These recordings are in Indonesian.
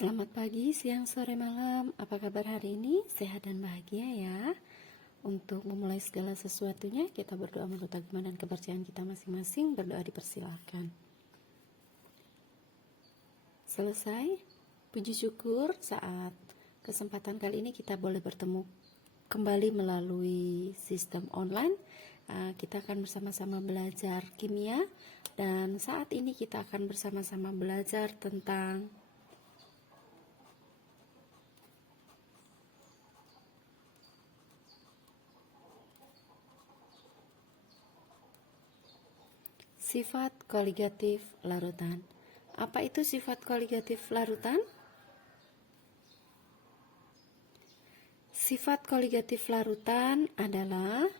Selamat pagi, siang, sore, malam. Apa kabar hari ini? Sehat dan bahagia ya. Untuk memulai segala sesuatunya, kita berdoa menurut agama dan kepercayaan kita masing-masing. Berdoa dipersilakan. Selesai. Puji syukur saat kesempatan kali ini kita boleh bertemu kembali melalui sistem online. Kita akan bersama-sama belajar kimia, dan saat ini kita akan bersama-sama belajar tentang sifat koligatif larutan. Apa itu sifat koligatif larutan? Sifat koligatif larutan adalah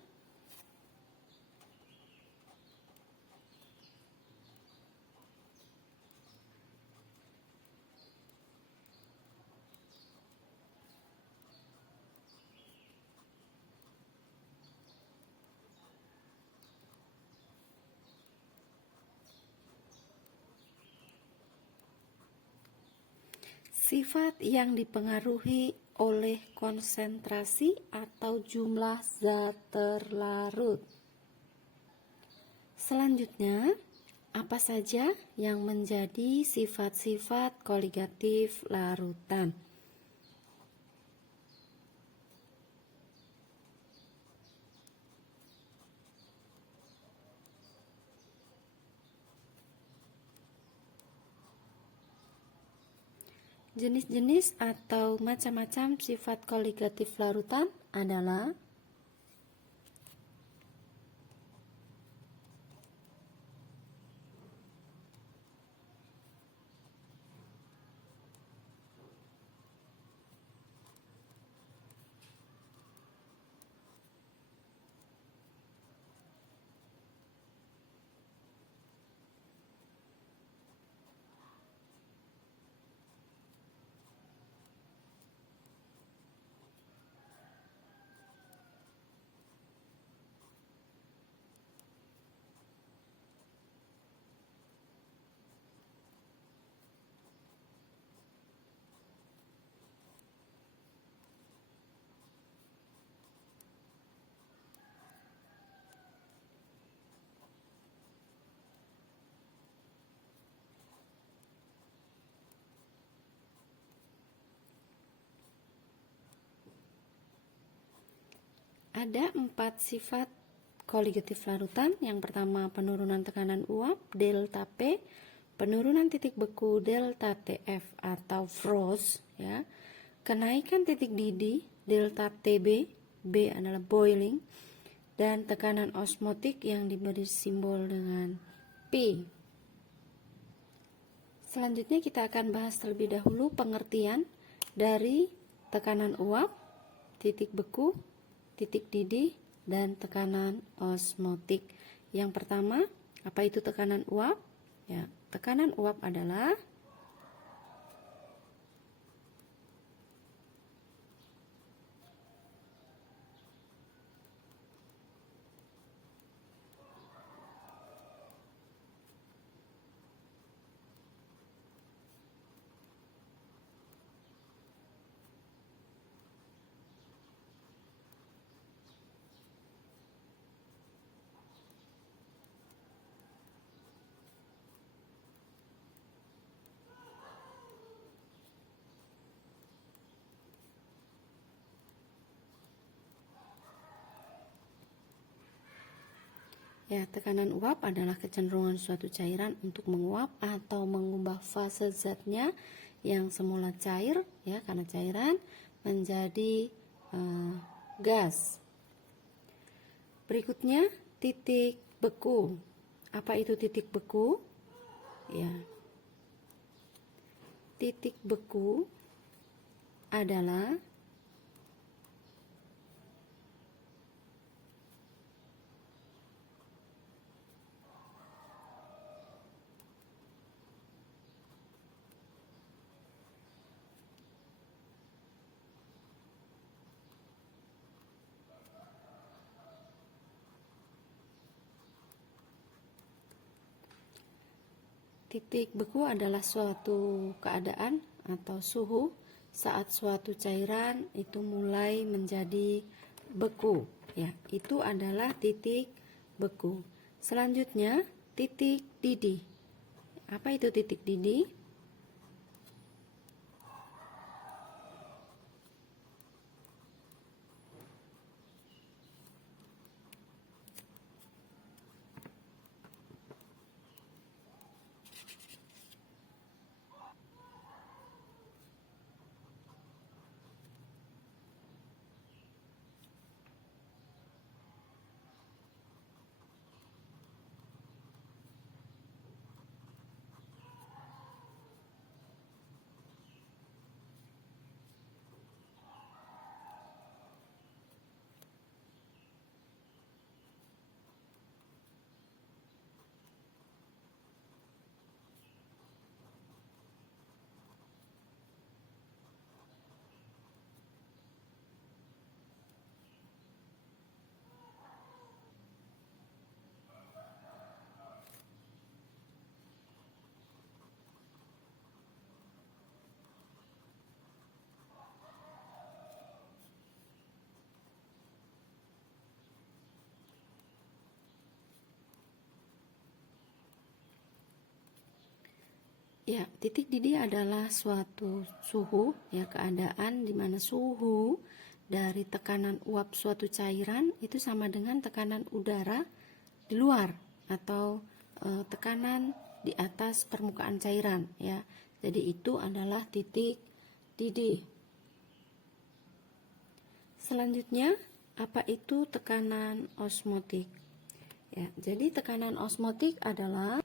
sifat yang dipengaruhi oleh konsentrasi atau jumlah zat terlarut. Selanjutnya, apa saja yang menjadi sifat-sifat koligatif larutan? Jenis-jenis atau macam-macam sifat koligatif larutan adalah ada 4 sifat koligatif larutan. Yang pertama, penurunan tekanan uap delta P, penurunan titik beku delta TF atau frost ya. Kenaikan titik didih delta TB, B adalah boiling, dan tekanan osmotik yang diberi simbol dengan P. Selanjutnya kita akan bahas terlebih dahulu pengertian dari tekanan uap, titik beku, titik didih, dan tekanan osmotik. Yang pertama, apa itu tekanan uap? Ya, tekanan uap adalah tekanan uap adalah kecenderungan suatu cairan untuk menguap atau mengubah fase zatnya yang semula cair ya, karena cairan menjadi gas. Berikutnya, titik beku. Apa itu titik beku? Ya. Titik beku adalah titik beku adalah suatu keadaan atau suhu saat suatu cairan itu mulai menjadi beku, ya. Itu adalah titik beku. Selanjutnya, titik didih. Apa itu titik didih? Ya, titik didih adalah suatu suhu, ya, keadaan di mana suhu dari tekanan uap suatu cairan itu sama dengan tekanan udara di luar atau tekanan di atas permukaan cairan, ya. Jadi itu adalah titik didih. Selanjutnya, apa itu tekanan osmotik? Ya, jadi tekanan osmotik adalah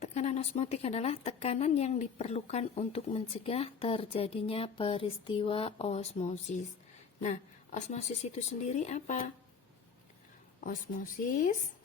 tekanan osmotik adalah tekanan yang diperlukan untuk mencegah terjadinya peristiwa osmosis. Nah, osmosis itu sendiri apa? Osmosis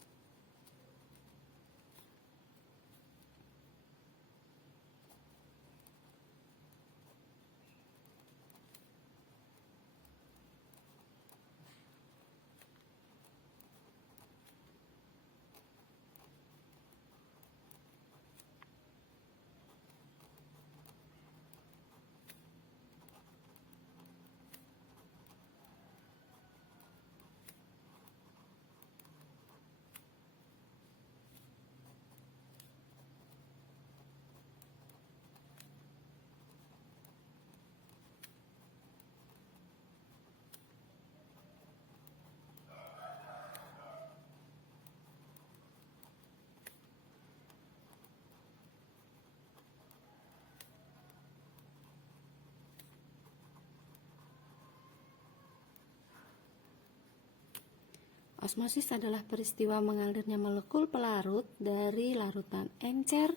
Osmosis adalah peristiwa mengalirnya molekul pelarut dari larutan encer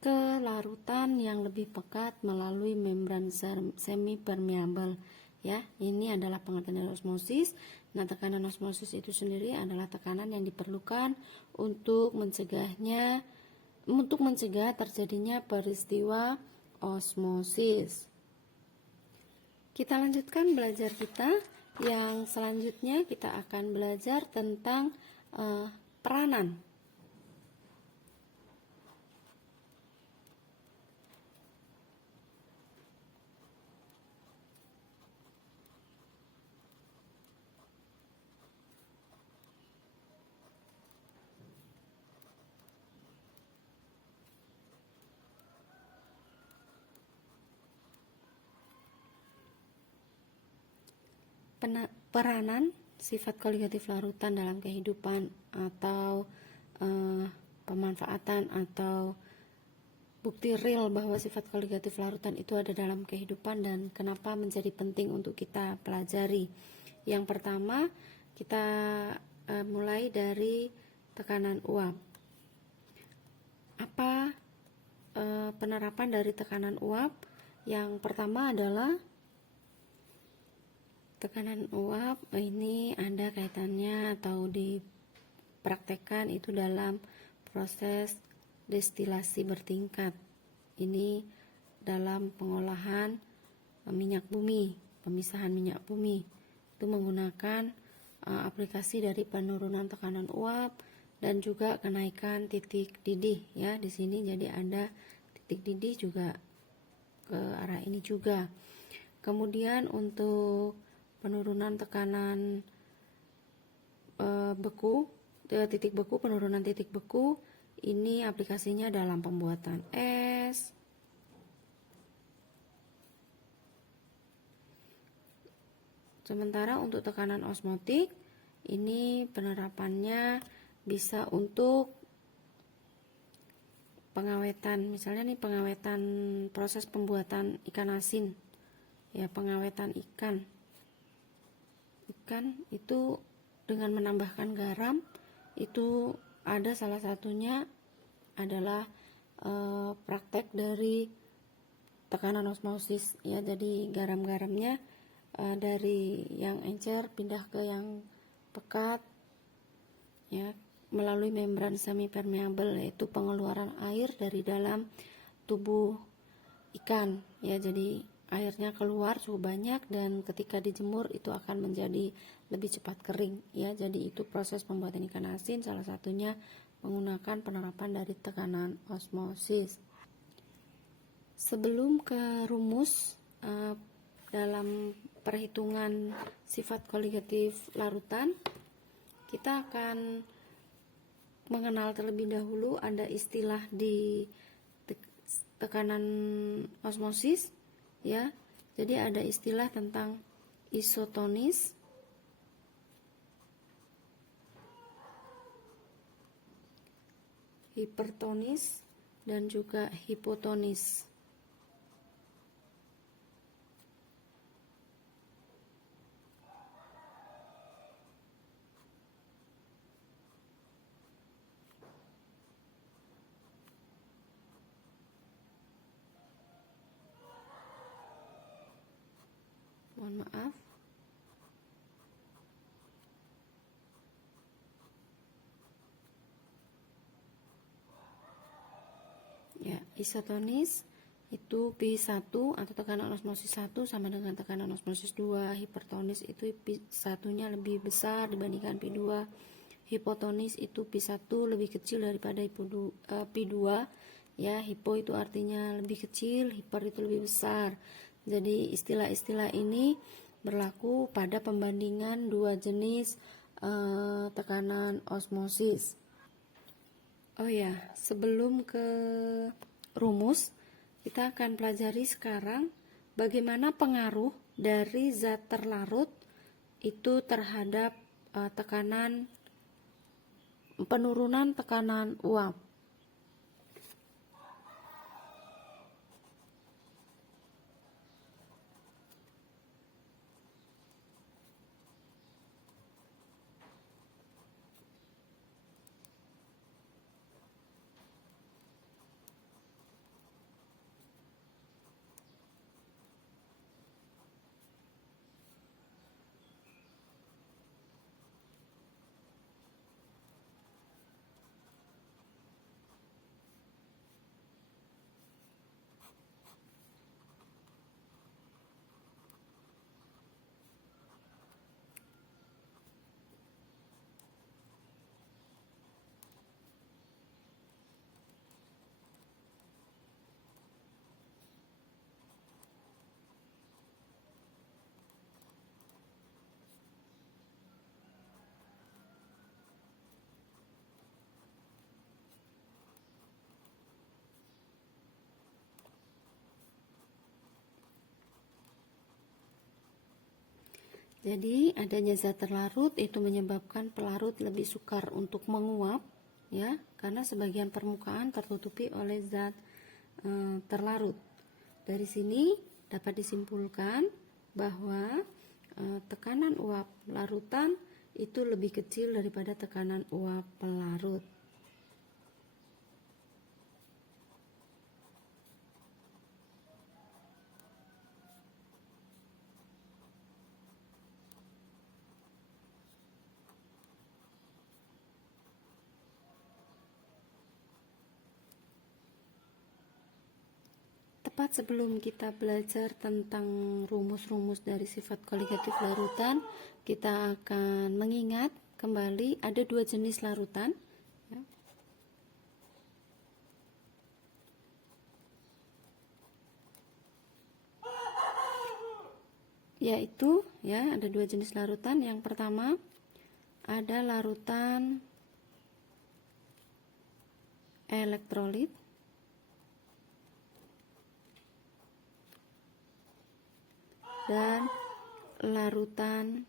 ke larutan yang lebih pekat melalui membran semi permeabel. Ya, ini adalah pengertian dari osmosis. Nah, tekanan osmosis itu sendiri adalah tekanan yang diperlukan untuk mencegah terjadinya peristiwa osmosis. Kita lanjutkan belajar kita. Yang selanjutnya kita akan belajar tentang peranan. Peranan sifat koligatif larutan dalam kehidupan atau pemanfaatan atau bukti real bahwa sifat koligatif larutan itu ada dalam kehidupan dan kenapa menjadi penting untuk kita pelajari. Yang pertama, kita mulai dari tekanan uap. Apa penerapan dari tekanan uap? Yang pertama adalah tekanan uap ini ada kaitannya atau dipraktekkan itu dalam proses destilasi bertingkat. Ini dalam pengolahan minyak bumi, pemisahan minyak bumi. Itu menggunakan aplikasi dari penurunan tekanan uap dan juga kenaikan titik didih ya di sini. Jadi ada titik didih juga ke arah ini juga. Kemudian untuk penurunan tekanan titik beku, penurunan titik beku ini aplikasinya dalam pembuatan es. Sementara untuk tekanan osmotik ini penerapannya bisa untuk pengawetan, misalnya nih pengawetan proses pembuatan ikan asin ya, pengawetan ikan itu dengan menambahkan garam. Itu ada salah satunya adalah praktek dari tekanan osmosis ya. Jadi garam-garamnya dari yang encer pindah ke yang pekat ya, melalui membran semi permeabel, yaitu pengeluaran air dari dalam tubuh ikan ya. Jadi airnya keluar cukup banyak dan ketika dijemur itu akan menjadi lebih cepat kering ya. Jadi itu proses pembuatan ikan asin, salah satunya menggunakan penerapan dari tekanan osmosis. Sebelum ke rumus dalam perhitungan sifat koligatif larutan, kita akan mengenal terlebih dahulu ada istilah di tekanan osmosis ya. Jadi ada istilah tentang isotonis, hipertonis, dan juga hipotonis. Mohon maaf. Ya, isotonis itu P1 atau tekanan osmosis 1 sama dengan tekanan osmosis 2. Hipertonis itu P1-nya lebih besar dibandingkan P2. Hipotonis itu P1 lebih kecil daripada P2 ya. Hipo itu artinya lebih kecil, hiper itu lebih besar. Jadi istilah-istilah ini berlaku pada pembandingan dua jenis tekanan osmosis. Oh ya, sebelum ke rumus, kita akan pelajari sekarang bagaimana pengaruh dari zat terlarut itu terhadap penurunan tekanan uap. Jadi adanya zat terlarut itu menyebabkan pelarut lebih sukar untuk menguap ya, karena sebagian permukaan tertutupi oleh zat terlarut. Dari sini dapat disimpulkan bahwa tekanan uap larutan itu lebih kecil daripada tekanan uap pelarut. Tepat sebelum kita belajar tentang rumus-rumus dari sifat koligatif larutan, kita akan mengingat kembali ada dua jenis larutan, ya. Yaitu ya ada dua jenis larutan. Yang pertama ada larutan elektrolit dan larutan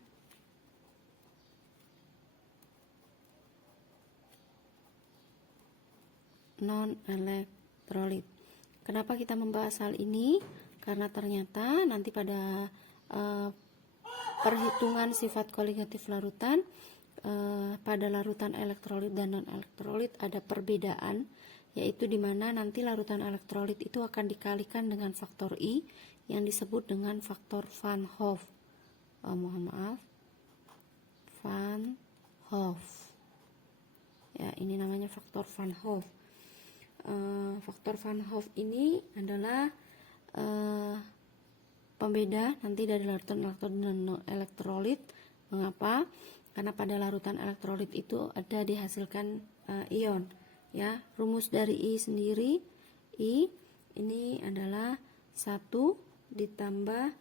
non-elektrolit. Kenapa kita membahas hal ini? Karena ternyata nanti pada perhitungan sifat koligatif larutan, pada larutan elektrolit dan non-elektrolit ada perbedaan, yaitu dimana nanti larutan elektrolit itu akan dikalikan dengan faktor I yang disebut dengan faktor Van Hoff. Van Hoff. Ya, ini namanya faktor Van Hoff. Faktor Van Hoff ini adalah pembeda nanti dari larutan elektrolit dan non-elektrolit. Mengapa? Karena pada larutan elektrolit itu ada dihasilkan ion. Ya, rumus dari I sendiri, I ini adalah 1 ditambah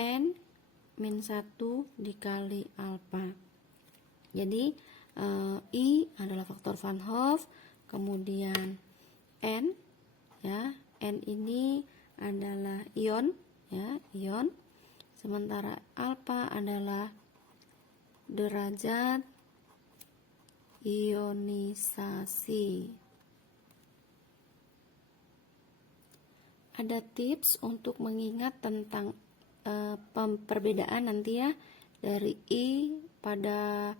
N-1 dikali alfa. Jadi I adalah faktor Van Hoff, kemudian N, ya, N ini adalah ion, ya, ion. Sementara alfa adalah derajat ionisasi. Ada tips untuk mengingat tentang perbedaan nanti ya dari I pada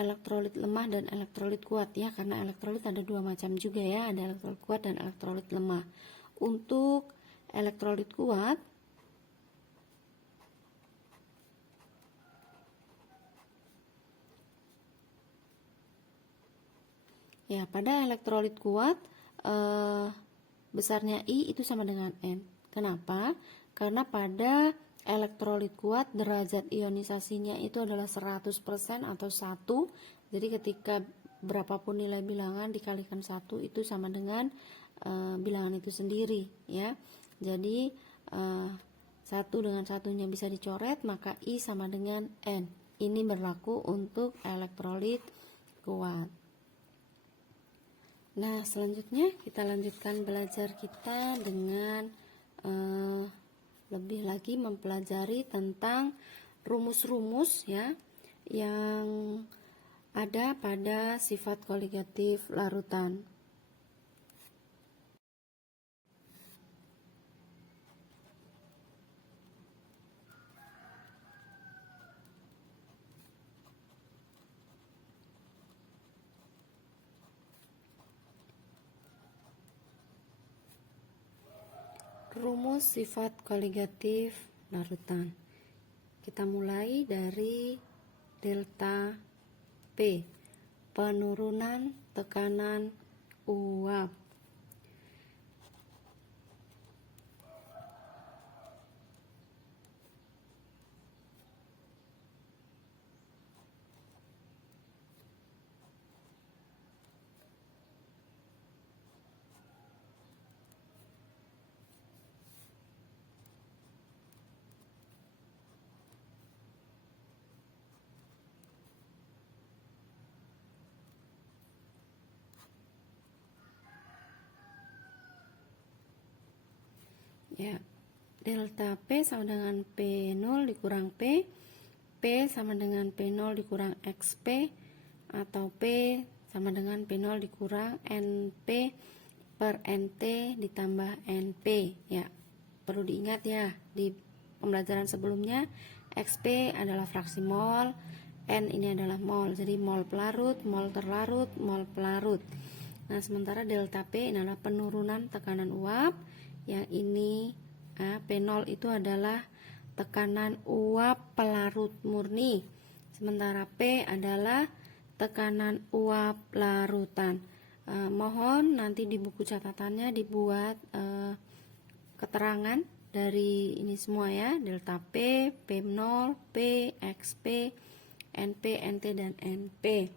elektrolit lemah dan elektrolit kuat ya, karena elektrolit ada dua macam juga ya, ada elektrolit kuat dan elektrolit lemah. Untuk elektrolit kuat ya, pada elektrolit kuat besarnya I itu sama dengan N. Kenapa? Karena pada elektrolit kuat derajat ionisasinya itu adalah 100% atau 1. Jadi ketika berapapun nilai bilangan dikalikan 1 itu sama dengan bilangan itu sendiri ya. Jadi 1 dengan satunya bisa dicoret, maka I sama dengan N. Ini berlaku untuk elektrolit kuat. Nah, selanjutnya kita lanjutkan belajar kita dengan lebih lagi mempelajari tentang rumus-rumus ya yang ada pada sifat koligatif larutan. Rumus sifat koligatif larutan. Kita mulai dari delta P, penurunan tekanan uap. Ya, delta P sama dengan P0 dikurang P, P sama dengan P0 dikurang XP, atau P sama dengan P0 dikurang NP per NT ditambah NP. Ya, perlu diingat ya, di pembelajaran sebelumnya XP adalah fraksi mol, N ini adalah mol, jadi mol pelarut, mol terlarut, mol pelarut. Nah, sementara delta P ini adalah penurunan tekanan uap. Yang ini P0 itu adalah tekanan uap pelarut murni. Sementara P adalah tekanan uap larutan. Mohon nanti di buku catatannya dibuat keterangan dari ini semua ya, delta P, P0, P, XP, NP, NT, dan NP.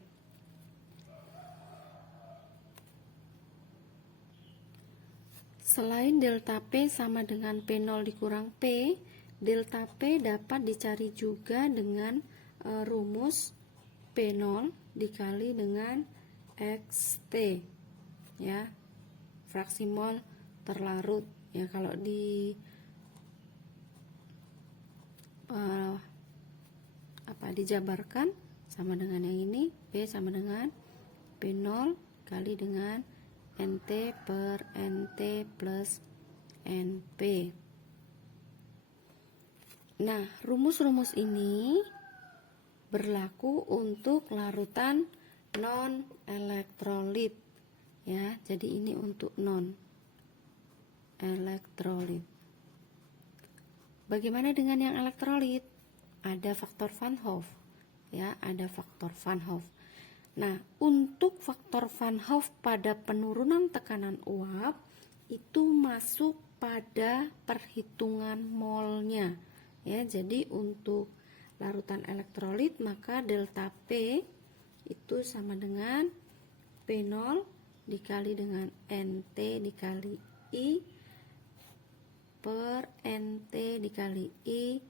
Selain delta P sama dengan P0 dikurang P, delta P dapat dicari juga dengan rumus P0 dikali dengan XT ya, fraksi mol terlarut ya. Kalau di dijabarkan sama dengan yang ini, P sama dengan P0 kali dengan NT per NT plus NP. Nah, rumus-rumus ini berlaku untuk larutan non elektrolit ya. Jadi ini untuk non elektrolit. Bagaimana dengan yang elektrolit? Ada faktor Van Hoff ya, ada faktor Van Hoff. Nah, untuk faktor Van Hoff pada penurunan tekanan uap itu masuk pada perhitungan molnya ya. Jadi untuk larutan elektrolit maka delta P itu sama dengan P0 dikali dengan NT dikali I per NT dikali I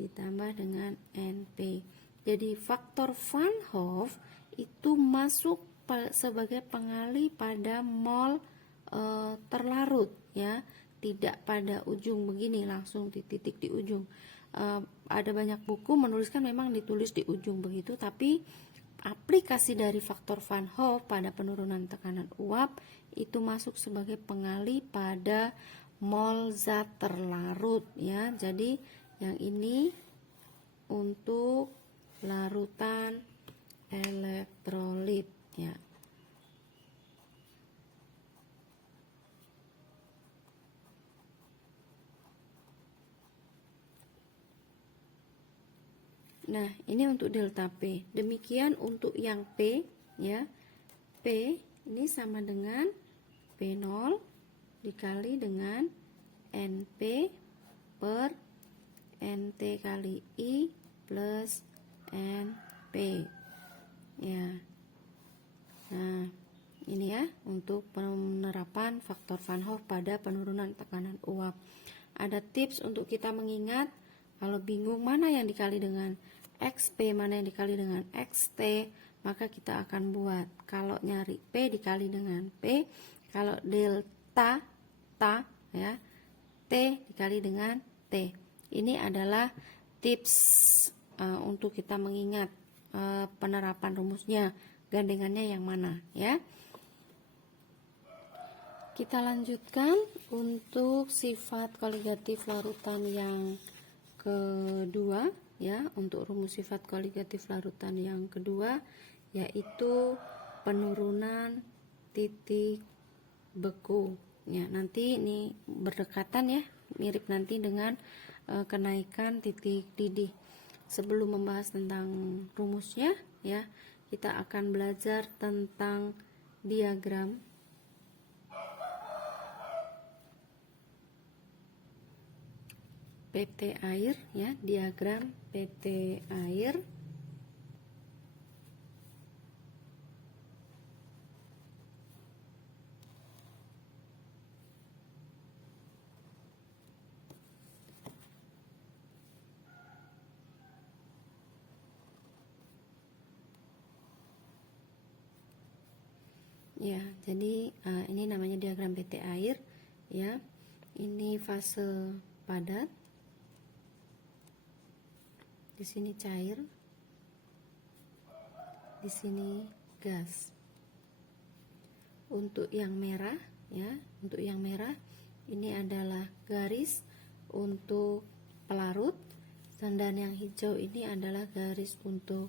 ditambah dengan NP. Jadi faktor Van Hoff itu masuk sebagai pengali pada mol terlarut ya, tidak pada ujung begini langsung di titik di ujung. Ada banyak buku menuliskan memang ditulis di ujung begitu, tapi aplikasi dari faktor Van Hoff pada penurunan tekanan uap itu masuk sebagai pengali pada mol zat terlarut ya. Jadi yang ini untuk larutan elektrolit ya. Nah, ini untuk delta P. Demikian untuk yang P ya. P ini sama dengan P0 dikali dengan NP per NT kali I plus NP ya. Nah, ini ya untuk penerapan faktor Van Hoff pada penurunan tekanan uap. Ada tips untuk kita mengingat kalau bingung mana yang dikali dengan XP, mana yang dikali dengan XT, maka kita akan buat kalau nyari P dikali dengan P, kalau delta ya, T dikali dengan T. Ini adalah tips untuk kita mengingat penerapan rumusnya, gandengannya yang mana ya. Kita lanjutkan untuk sifat koligatif larutan yang kedua ya. Untuk rumus sifat koligatif larutan yang kedua yaitu penurunan titik beku ya. Nanti ini berdekatan ya, mirip nanti dengan kenaikan titik didih. Sebelum membahas tentang rumusnya ya, kita akan belajar tentang diagram PT air ya, diagram PT air. Ya, jadi ini namanya diagram PT air ya. Ini fase padat. Di sini cair. Di sini gas. Untuk yang merah ya, untuk yang merah ini adalah garis untuk pelarut, dan yang hijau ini adalah garis untuk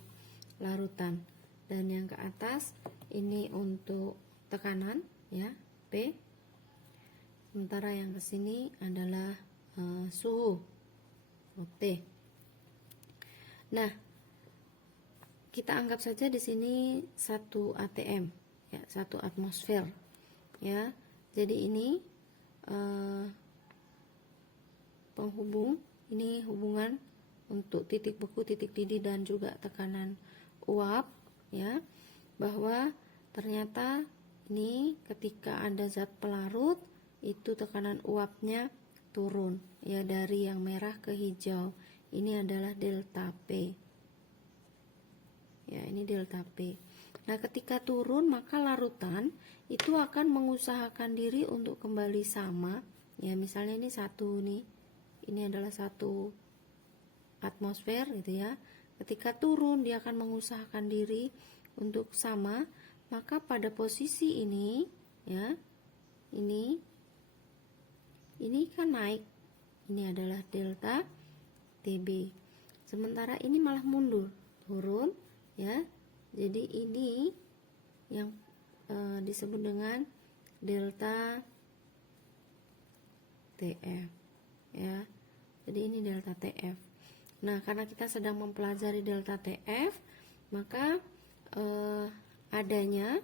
larutan. Dan yang ke atas ini untuk tekanan ya, P. Sementara yang ke sini adalah suhu, T. Nah, kita anggap saja di sini 1 atm ya, 1 atmosfer ya. Jadi ini penghubung, ini hubungan untuk titik beku, titik didih, dan juga tekanan uap ya, bahwa ternyata ini ketika ada zat pelarut itu tekanan uapnya turun ya, dari yang merah ke hijau. Ini adalah delta P ya, ini delta P. Nah, ketika turun maka larutan itu akan mengusahakan diri untuk kembali sama ya. Misalnya ini satu nih, ini adalah 1 atmosfer gitu ya. Ketika turun dia akan mengusahakan diri untuk sama, maka pada posisi ini ya, ini kan naik, ini adalah delta TB. Sementara ini malah mundur, turun ya. Jadi ini yang disebut dengan delta TF ya. Jadi ini delta TF. Nah, karena kita sedang mempelajari delta TF, maka adanya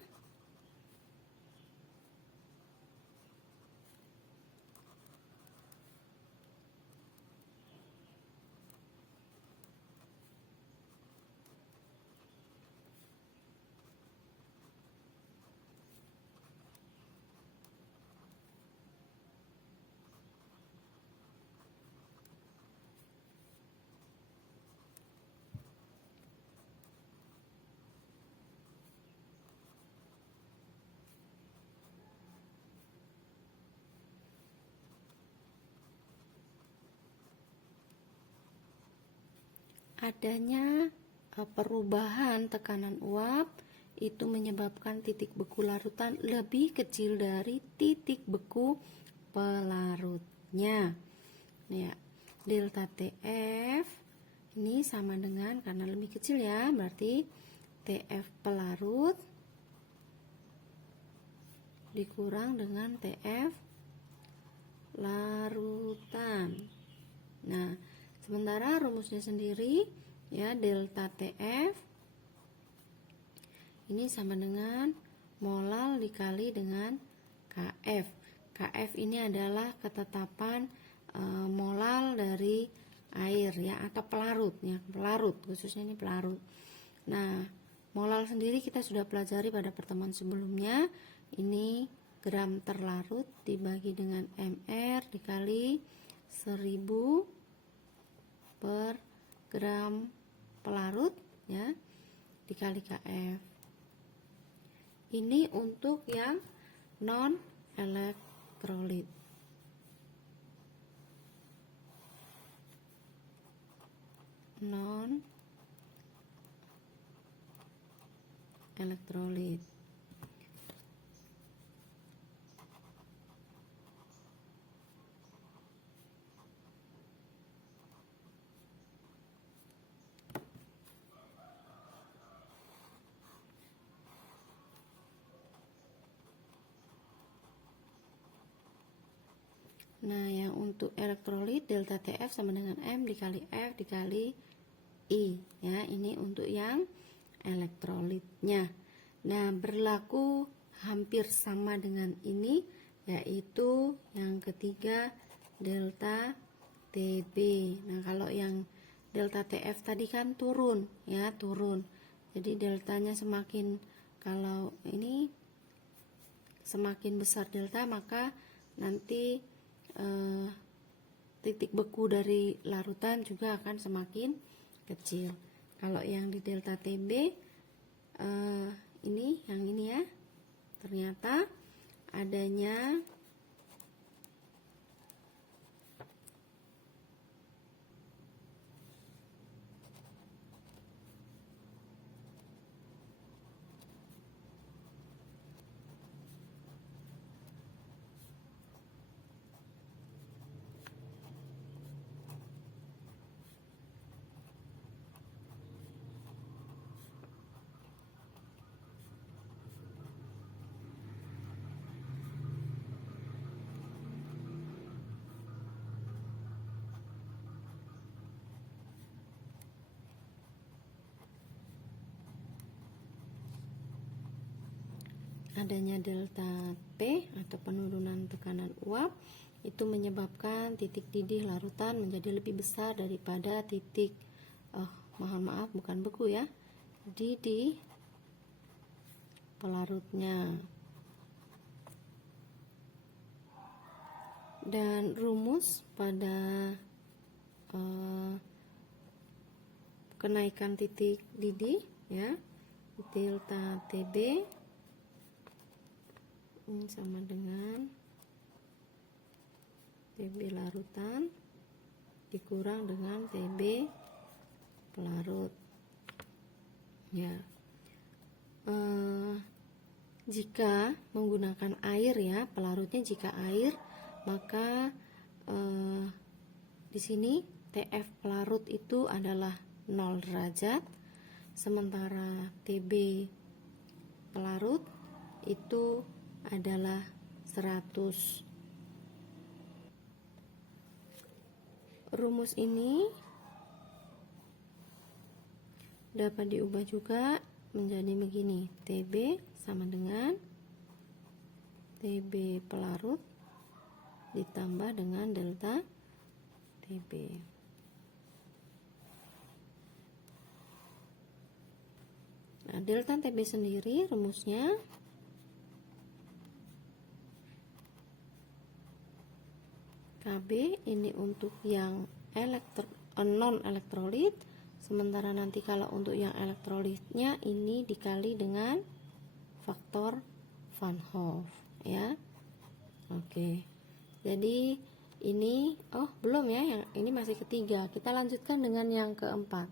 perubahan tekanan uap itu menyebabkan titik beku larutan lebih kecil dari titik beku pelarutnya ya. Delta TF ini sama dengan, karena lebih kecil ya, berarti TF pelarut dikurang dengan TF larutan. Nah, sementara rumusnya sendiri ya, delta TF ini sama dengan molal dikali dengan KF. KF ini adalah ketetapan molal dari air ya, atau pelarut ya, pelarut khususnya ini pelarut. Nah, molal sendiri kita sudah pelajari pada pertemuan sebelumnya. Ini gram terlarut dibagi dengan mr dikali 1000 per gram pelarut ya, dikali KF. Ini untuk yang non elektrolit. Non elektrolit. Nah, yang untuk elektrolit delta TF sama dengan M dikali F dikali I ya. Ini untuk yang elektrolitnya. Nah, berlaku hampir sama dengan ini, yaitu yang ketiga delta TB. Nah, kalau yang delta TF tadi kan turun ya, turun. Jadi deltanya semakin, kalau ini semakin besar delta, maka nanti titik beku dari larutan juga akan semakin kecil. Kalau yang di delta TB ini, yang ini ya, ternyata adanya adanya delta P atau penurunan tekanan uap itu menyebabkan titik didih larutan menjadi lebih besar daripada titik mohon maaf bukan beku ya, didih pelarutnya. Dan rumus pada kenaikan titik didih ya, delta TB ini sama dengan TB larutan dikurang dengan TB pelarut ya. Jika menggunakan air ya, pelarutnya jika air, maka di sini TF pelarut itu adalah 0 derajat, sementara TB pelarut itu adalah 100. Rumus ini dapat diubah juga menjadi begini, TB sama dengan TB pelarut ditambah dengan delta TB. Nah, delta TB sendiri rumusnya KB ini untuk yang non elektrolit, sementara nanti kalau untuk yang elektrolitnya ini dikali dengan faktor Van Hoff ya. Oke. Jadi ini belum ya, yang ini masih ketiga. Kita lanjutkan dengan yang keempat.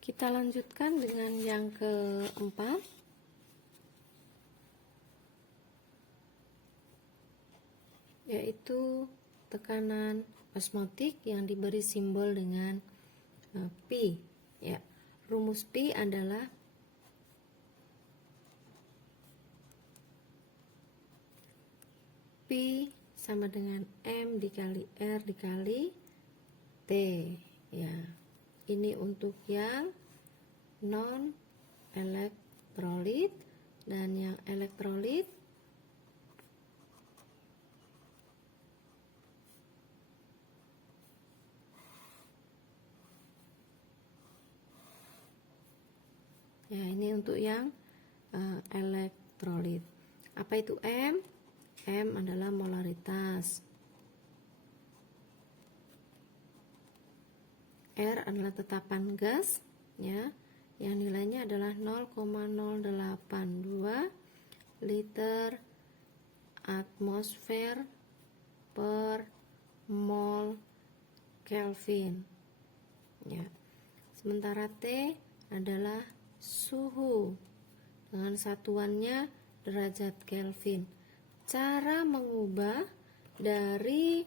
Kita lanjutkan dengan yang keempat, yaitu tekanan osmotik yang diberi simbol dengan P ya. Rumus P adalah P sama dengan M dikali R dikali T ya. Ini untuk yang non elektrolit, dan yang elektrolit ya, ini untuk yang elektrolit. Apa itu M? M adalah molaritas, R adalah tetapan gas ya, yang nilainya adalah 0,082 liter atmosfer per mol Kelvin ya. Sementara T adalah suhu dengan satuannya derajat Kelvin. Cara mengubah dari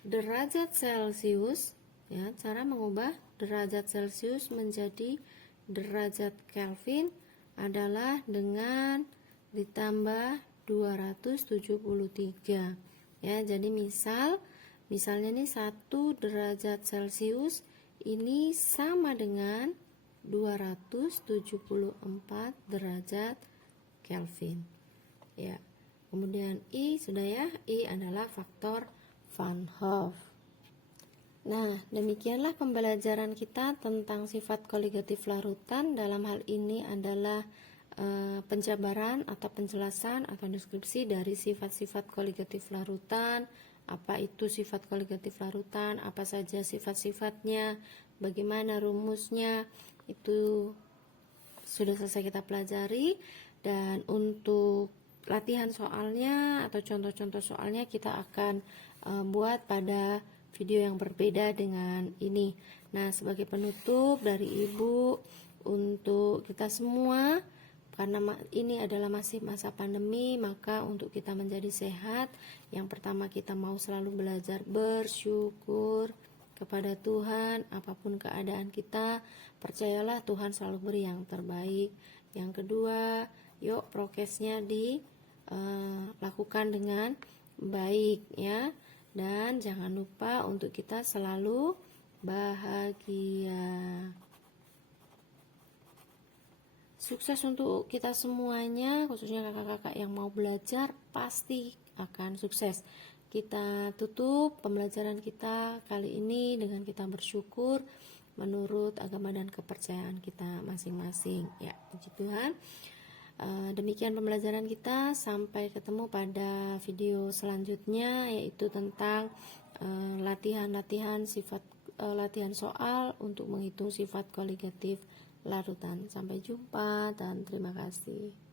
derajat Celcius ya, cara mengubah derajat Celcius menjadi derajat Kelvin adalah dengan ditambah 273 ya. Jadi misalnya nih 1 derajat Celcius ini sama dengan 274 derajat Kelvin ya. Kemudian I sudah ya, I adalah faktor Van Hoff. Nah, demikianlah pembelajaran kita tentang sifat koligatif larutan. Dalam hal ini adalah penjabaran atau penjelasan atau deskripsi dari sifat-sifat koligatif larutan. Apa itu sifat koligatif larutan, apa saja sifat-sifatnya, bagaimana rumusnya, itu sudah selesai kita pelajari. Dan untuk latihan soalnya atau contoh-contoh soalnya kita akan buat pada video yang berbeda dengan ini. Nah, sebagai penutup dari Ibu untuk kita semua, karena ini adalah masih masa pandemi, maka untuk kita menjadi sehat, yang pertama kita mau selalu belajar bersyukur kepada Tuhan apapun keadaan kita. Percayalah Tuhan selalu beri yang terbaik. Yang kedua, yuk prokesnya dilakukan dengan baik ya. Dan jangan lupa untuk kita selalu bahagia. Sukses untuk kita semuanya, khususnya kakak-kakak yang mau belajar, pasti akan sukses. Kita tutup pembelajaran kita kali ini dengan kita bersyukur menurut agama dan kepercayaan kita masing-masing. Ya, puji Tuhan. Demikian pembelajaran kita, sampai ketemu pada video selanjutnya, yaitu tentang latihan-latihan latihan soal untuk menghitung sifat koligatif larutan. Sampai jumpa dan terima kasih.